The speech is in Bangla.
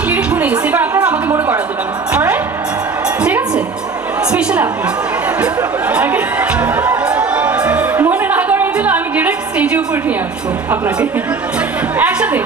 আমি লিরিক ভুলে গেছি। এবার আপনারা আমাকে মনে করা দেবেন। অলরাইট ঠিক আছে? স্পেশাল আপনার। মনে না করাই দিলে আমি ডিরেক্ট স্টেজে উপর নিয়ে আসব আপনাকে। একসাথে।